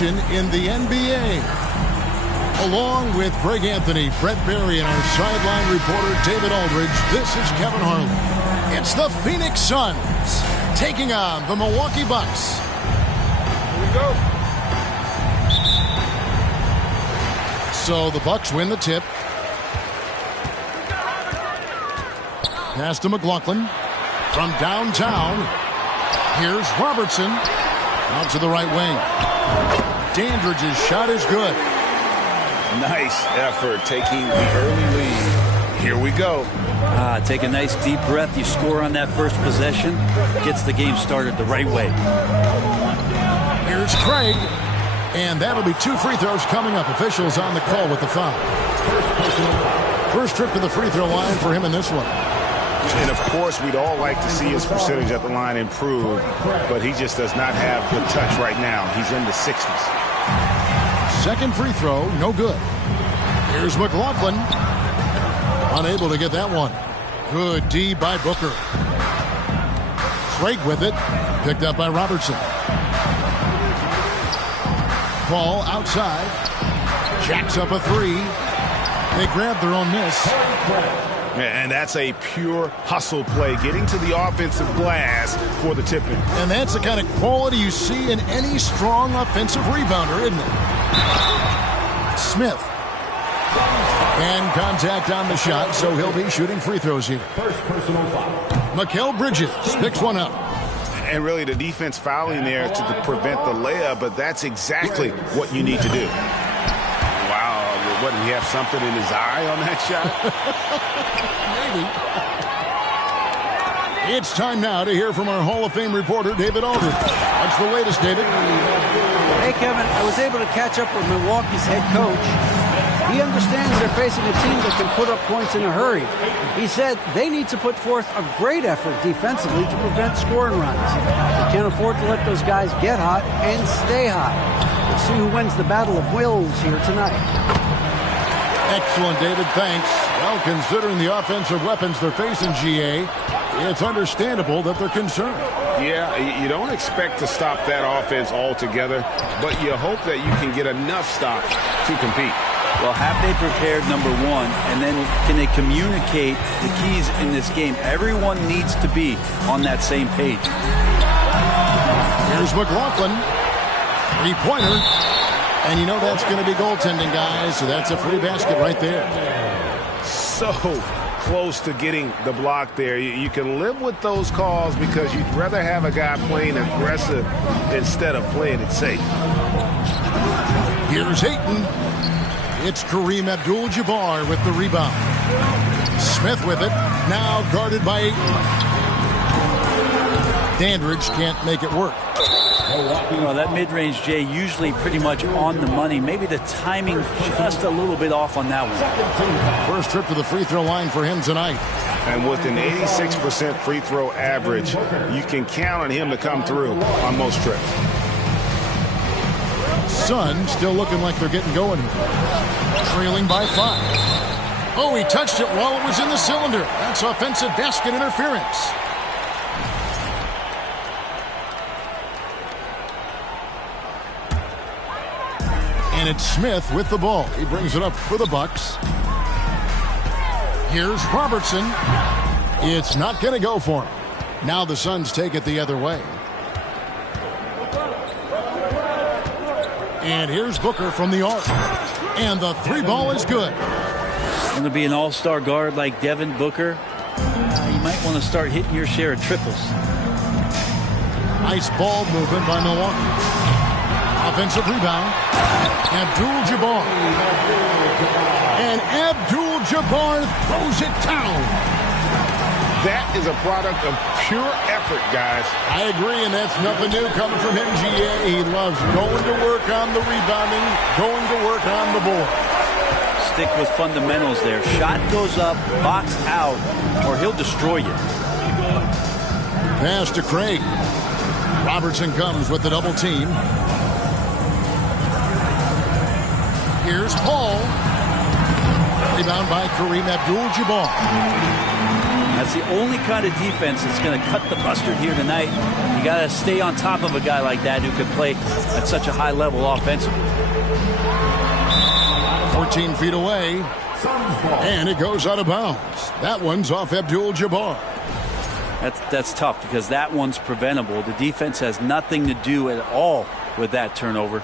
action in the NBA. Along with Greg Anthony, Brett Berry, and our sideline reporter David Aldridge, this is Kevin Harlan. It's the Phoenix Suns taking on the Milwaukee Bucks. Here we go. So the Bucks win the tip. Pass to McLaughlin from downtown. Here's Robertson out to the right wing. Dandridge's shot is good. Nice effort taking the early lead. Here we go. Take a nice deep breath. You score on that first possession. Gets the game started the right way. Here's Craig. And that'll be 2 free throws coming up. Officials on the call with the foul. First trip to the free throw line for him in this one. And, of course, we'd all like to see his percentage at the line improve, but he just does not have the touch right now. He's in the 60s. Second free throw, no good. Here's McLaughlin. Unable to get that one. Good D by Booker. Craig with it. Picked up by Robertson. Ball outside. Jacks up a three. They grab their own miss. And that's a pure hustle play, getting to the offensive glass for the tip-in. And that's the kind of quality you see in any strong offensive rebounder, isn't it? Smith. And contact on the shot, so he'll be shooting free throws here. First personal foul. Mikal Bridges picks one up. And really the defense fouling there to prevent the layup, but that's exactly what you need to do. Wow, what, did he have something in his eye on that shot? Maybe. It's time now to hear from our Hall of Fame reporter, David Aldridge. What's the latest, David? Hey, Kevin, I was able to catch up with Milwaukee's head coach. He understands they're facing a team that can put up points in a hurry. He said they need to put forth a great effort defensively to prevent scoring runs. They can't afford to let those guys get hot and stay hot. Let's see who wins the battle of wills here tonight. Excellent, David. Thanks. Well, considering the offensive weapons they're facing, GA, it's understandable that they're concerned. Yeah, you don't expect to stop that offense altogether, but you hope that you can get enough stops to compete. Well, have they prepared, number one, and then can they communicate the keys in this game? Everyone needs to be on that same page. Here's McLaughlin. Three-pointer. And you know that's going to be goaltending, guys, so that's a free basket right there. So close to getting the block there. You can live with those calls because you'd rather have a guy playing aggressive instead of playing it safe. Here's Ayton. It's Kareem Abdul-Jabbar with the rebound. Smith with it. Now guarded by Ayton. Dandridge can't make it work. Well, that mid-range, Jay, usually pretty much on the money. Maybe the timing just a little bit off on that one. First trip to the free throw line for him tonight. And with an 86% free throw average, you can count on him to come through on most trips. Suns still looking like they're getting going here. Trailing by 5. Oh, he touched it while it was in the cylinder. That's offensive basket interference. And it's Smith with the ball. He brings it up for the Bucks. Here's Robertson. It's not going to go for him. Now the Suns take it the other way. And here's Booker from the arc. And the three ball is good. Going to be an all-star guard like Devin Booker. You might want to start hitting your share of triples. Nice ball movement by Milwaukee. Offensive rebound. Abdul-Jabbar. And Abdul-Jabbar throws it down. That is a product of pure effort, guys. I agree, and that's nothing new coming from him, GA. He loves going to work on the rebounding, going to work on the board. Stick with fundamentals there. Shot goes up, box out, or he'll destroy you. Pass to Craig. Robertson comes with the double team. Here's Paul. Rebound by Kareem Abdul-Jabbar. That's the only kind of defense that's going to cut the mustard here tonight. You got to stay on top of a guy like that who can play at such a high level offensively. 14 feet away, and it goes out of bounds. That one's off Abdul-Jabbar. That's tough because that one's preventable. The defense has nothing to do at all with that turnover.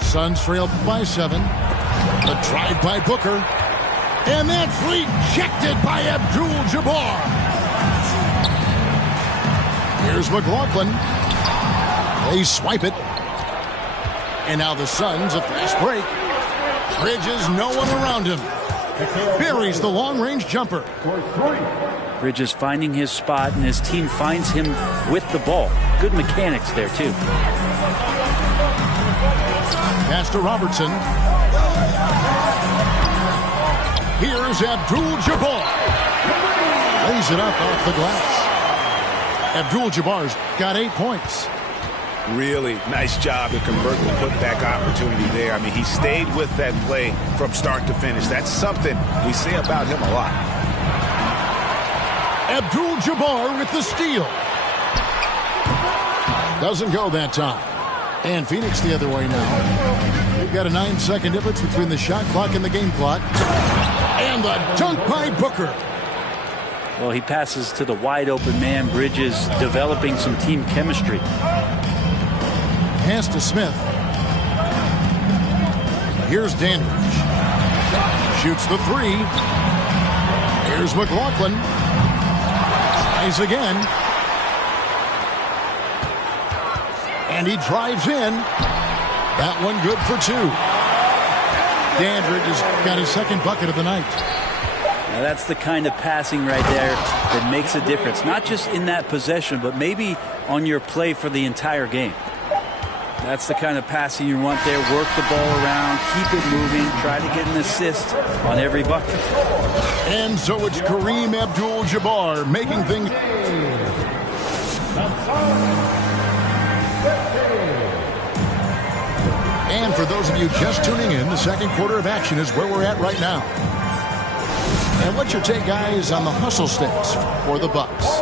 Suns trail by 7. The drive by Booker. And that's rejected by Abdul-Jabbar. Here's McLaughlin. They swipe it. And now the Suns, a fast break. Bridges, no one around him. Buries the long-range jumper. Bridges finding his spot, and his team finds him with the ball. Good mechanics there, too. Pass to Robertson. Here's Abdul-Jabbar. Lays it up off the glass. Abdul-Jabbar's got 8 points. Really nice job to convert the putback opportunity there. I mean, he stayed with that play from start to finish. That's something we say about him a lot. Abdul-Jabbar with the steal. Doesn't go that time. And Phoenix the other way now. They've got a 9-second difference between the shot clock and the game clock. And the dunk by Booker. Well, he passes to the wide open man. Bridges developing some team chemistry. Pass to Smith. Here's Dandridge. Shoots the 3. Here's McLaughlin. Tries again. And he drives in. That one good for 2. Dandridge has got his second bucket of the night. Now that's the kind of passing right there that makes a difference. Not just in that possession, but maybe on your play for the entire game. That's the kind of passing you want there. Work the ball around, keep it moving, try to get an assist on every bucket. And so it's Kareem Abdul-Jabbar making things. And for those of you just tuning in, the second quarter of action is where we're at right now. And what's your take, guys, on the hustle sticks for the Bucks?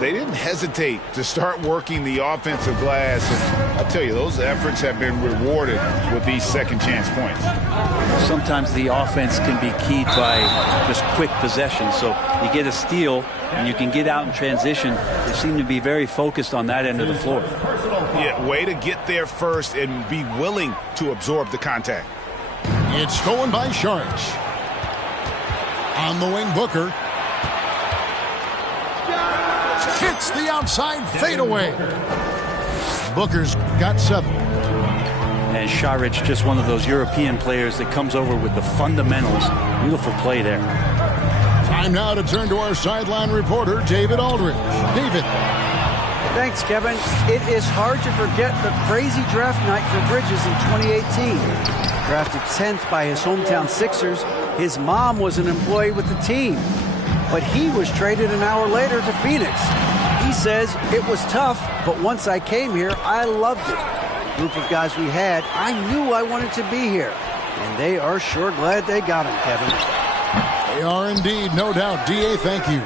They didn't hesitate to start working the offensive glass. And I'll tell you, those efforts have been rewarded with these second chance points. Sometimes the offense can be keyed by just quick possession. So you get a steal and you can get out in transition. They seem to be very focused on that end of the floor. Yeah, way to get there first and be willing to absorb the contact. It's stolen by Sharks. On the wing, Booker. Hits the outside fadeaway. Booker's got 7. And Šarić, just one of those European players that comes over with the fundamentals. Beautiful play there. Time now to turn to our sideline reporter, David Aldridge. David. Thanks, Kevin. It is hard to forget the crazy draft night for Bridges in 2018. Drafted 10th by his hometown Sixers, his mom was an employee with the team. But he was traded an hour later to Phoenix. He says, it was tough, but once I came here, I loved it. Group of guys we had, I knew I wanted to be here. And they are sure glad they got him, Kevin. They are indeed, no doubt. D.A., thank you.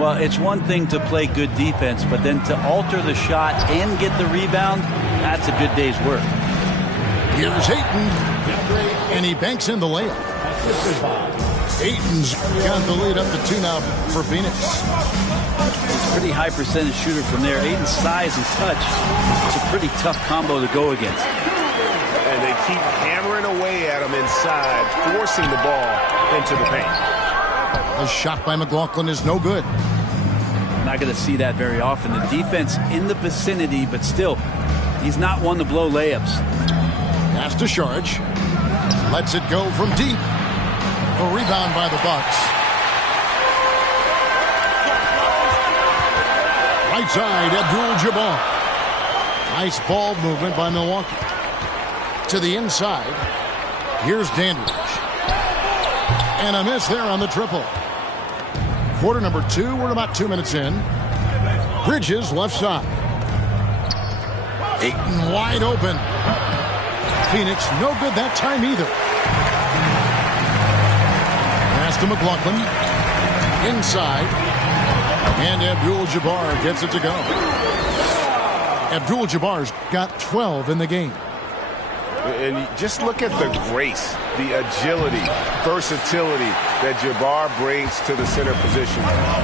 Well, it's one thing to play good defense, but then to alter the shot and get the rebound, that's a good day's work. Here's Ayton, and he banks in the layup. Ayton's got the lead up to 2 now for Phoenix. He's a pretty high percentage shooter from there. Ayton's size and touch, it's a pretty tough combo to go against. And they keep hammering away at him inside, forcing the ball into the paint. The shot by McLaughlin is no good. Not going to see that very often. The defense in the vicinity, but still, he's not one to blow layups. Pass to Šarić. Lets it go from deep. A rebound by the Bucks. Right side, Abdul-Jabbar. Nice ball movement by Milwaukee. To the inside. Here's Dandridge. And a miss there on the triple. Quarter number 2. We're about 2 minutes in. Bridges left side. Ayton wide open. Phoenix no good that time either. Pass to McLaughlin. Inside. And Abdul-Jabbar gets it to go. Abdul-Jabbar's got 12 in the game. And just look at the grace, the agility, versatility that Jabbar brings to the center position.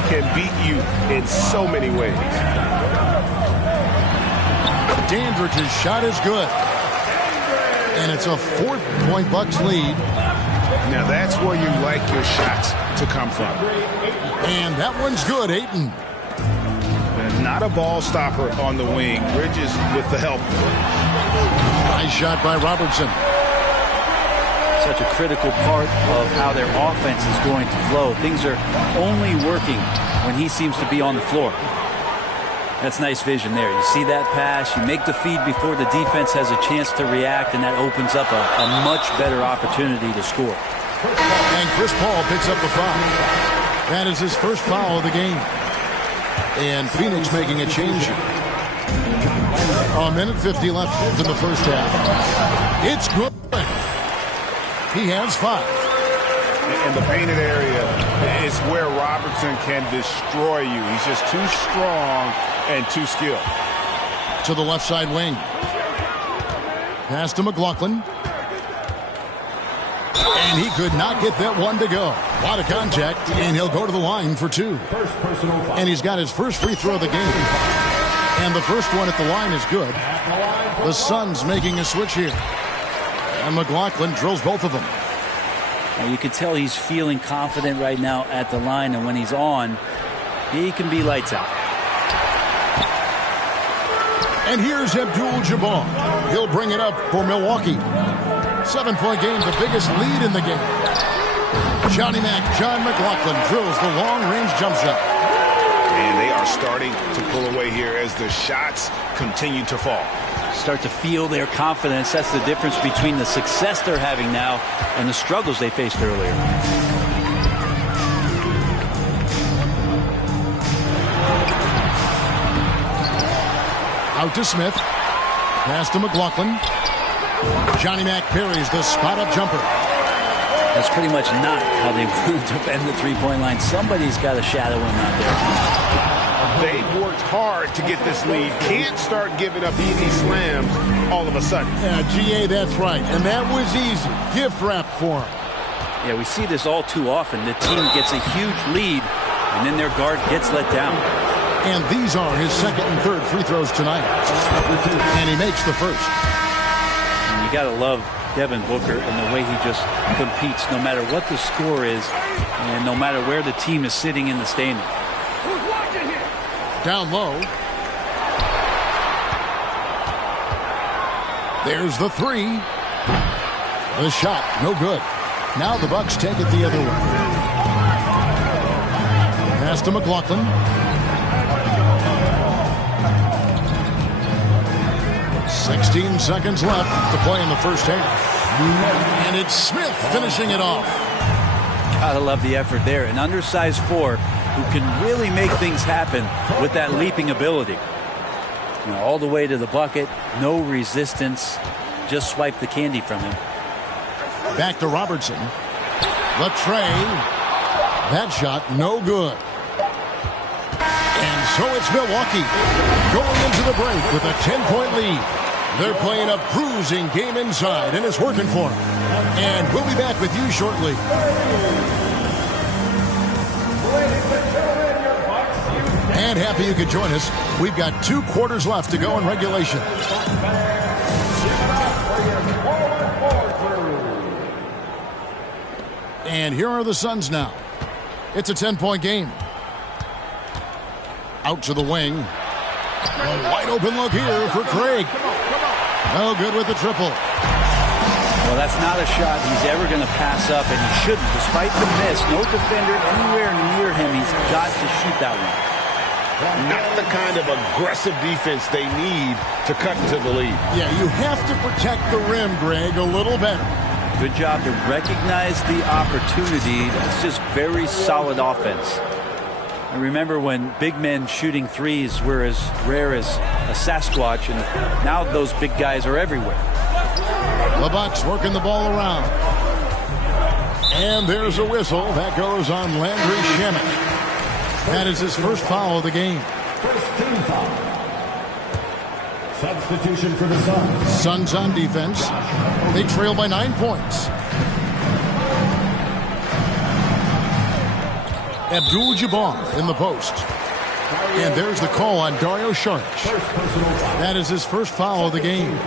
Can beat you in so many ways. Dandridge's shot is good. And it's a 4-point Bucks lead. Now that's where you like your shots to come from. And that one's good, Ayton. Not a ball stopper on the wing. Bridges with the help. Nice shot by Robertson. Such a critical part of how their offense is going to flow. Things are only working when he seems to be on the floor. That's nice vision there. You see that pass, you make the feed before the defense has a chance to react, and that opens up a much better opportunity to score. And Chris Paul picks up the foul. That is his first foul of the game. And Phoenix making a change. A minute 50 left in the first half. It's good. He has 5. In the painted area is where Robertson can destroy you. He's just too strong and too skilled. To the left side wing. Pass to McLaughlin. And he could not get that one to go. A lot of contact, and he'll go to the line for 2. And he's got his first free throw of the game. And the first one at the line is good. The Suns making a switch here. And McLaughlin drills both of them. You can tell he's feeling confident right now at the line, and when he's on, he can be lights out. And here's Abdul-Jabbar. He'll bring it up for Milwaukee. 7-point game, the biggest lead in the game. John McLaughlin drills the long-range jump shot. And they are starting to pull away here as the shots continue to fall. Start to feel their confidence. That's the difference between the success they're having now and the struggles they faced earlier. Out to Smith. Pass to McLaughlin. Johnny Mac parries the spot-up jumper. That's pretty much not how they want to defend the three-point line. Somebody's got to shadow him out there. They worked hard to get this lead. Can't start giving up easy slams all of a sudden. Yeah, GA, that's right. And that was easy. Gift wrap for him. Yeah, we see this all too often. The team gets a huge lead, and then their guard gets let down. And these are his second and third free throws tonight. And he makes the first. And you got to love Devin Booker and the way he just competes no matter what the score is and no matter where the team is sitting in the standing. Down low. There's the three. The shot, no good. Now the Bucks take it the other way. Pass to McLaughlin. "16 seconds left to play in the first half. And it's Smith finishing it off. Gotta love the effort there. An undersized four who can really make things happen with that leaping ability. You know, all the way to the bucket, no resistance, just swipe the candy from him. Back to Robertson. The tray. That shot, no good. And so it's Milwaukee going into the break with a 10-point lead. They're playing a bruising game inside, and it's working for them. And we'll be back with you shortly. And happy you could join us. We've got 2 quarters left to go in regulation. And here are the Suns now. It's a 10-point game. Out to the wing. A wide open look here for Craig. No good with the triple. Well, that's not a shot he's ever going to pass up, and he shouldn't. Despite the miss, no defender anywhere near him. He's got to shoot that one. Not the kind of aggressive defense they need to cut into the lead. Yeah, you have to protect the rim, Greg, a little better. Good job to recognize the opportunity. That's just very solid offense. I remember when big men shooting threes were as rare as a Sasquatch, and now those big guys are everywhere. The Bucks working the ball around. And there's a whistle. That goes on Landry Shamet. That is his first foul of the game. First team foul. Substitution for the Suns. Suns on defense. They trail by 9 points. Abdul-Jabbar in the post. And there's the call on Dario Saric. That is his first foul of the game.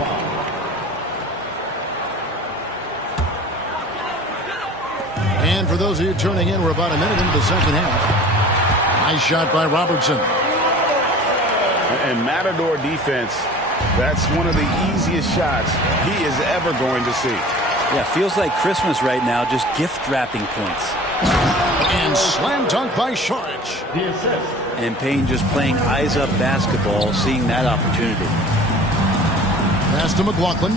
And for those of you tuning in, we're about a minute into the second half. Nice shot by Robertson. And Matador defense, that's one of the easiest shots he is ever going to see. Yeah, feels like Christmas right now, just gift wrapping points. And slam dunk by Saric. The assist. And Payne just playing eyes up basketball, seeing that opportunity. Pass to McLaughlin.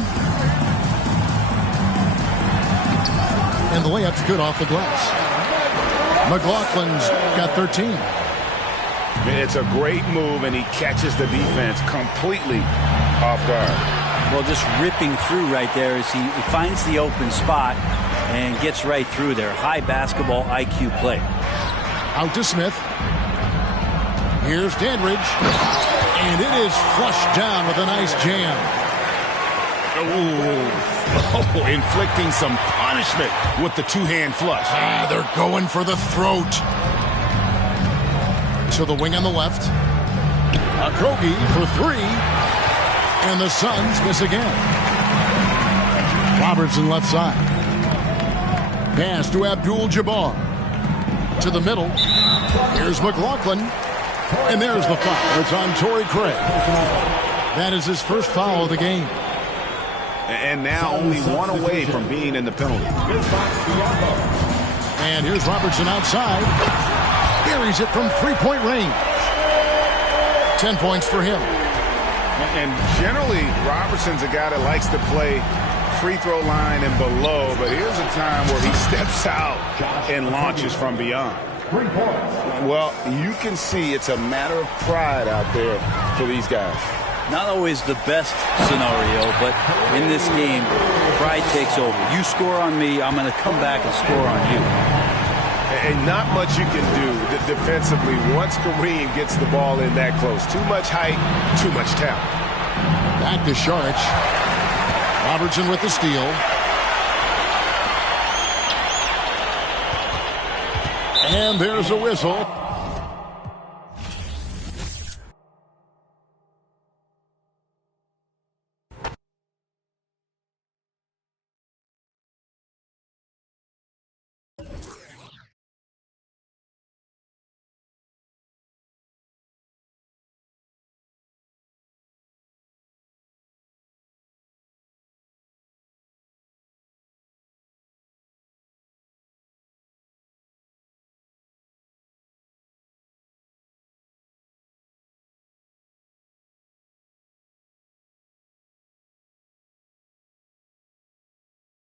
And the layup's good off the glass. McLaughlin's got 13. It's a great move, and he catches the defense completely off guard. Well, just ripping through right there as he finds the open spot and gets right through there. High basketball IQ play. Out to Smith. Here's Dandridge. And it is flushed down with a nice jam. Oh, inflicting some punishment with the two-hand flush. They're going for the throat. To the wing on the left. Okogie for three. And the Suns miss again. Robertson left side. Pass to Abdul-Jabbar. To the middle. Here's McLaughlin. And there's the foul. It's on Torrey Craig. That is his first foul of the game. And now only one away from being in the penalty. And here's Robertson outside. Buries it from three-point range. 10 points for him. And generally, Robertson's a guy that likes to play free throw line and below, but here's a time where he steps out and launches from beyond. Well, you can see it's a matter of pride out there for these guys. Not always the best scenario, but in this game, pride takes over. You score on me, I'm going to come back and score on you. And not much you can do defensively once Kareem gets the ball in that close. Too much height, too much talent. Back to Saric. Robertson with the steal. And there's a whistle.